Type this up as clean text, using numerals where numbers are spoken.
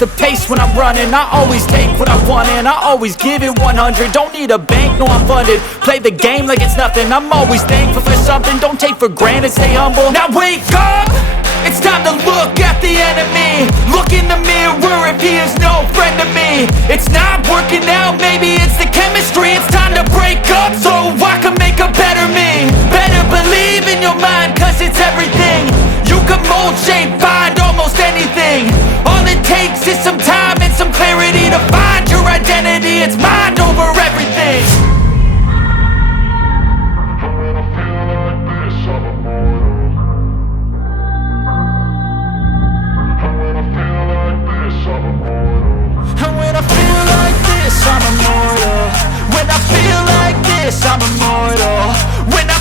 the pace when I'm running. I always take what I want and I always give it 100. Don't need a bank, no I'm funded. Play the game like it's nothing. I'm always thankful for something. Don't take for granted, stay humble. Now wake up! It's time to look at the enemy. Look in the mirror if he is no friend to me. It's not working out, maybe it's the chemistry. It's time to break up so I can make a better me. Better believe in your mind, cause it's everything. You can mold, shape, find almost anything. All it takes is some time and some clarity to find your identity. It's mind over everything. And when I feel like this, I'm immortal. When I feel like this, I'm immortal. When I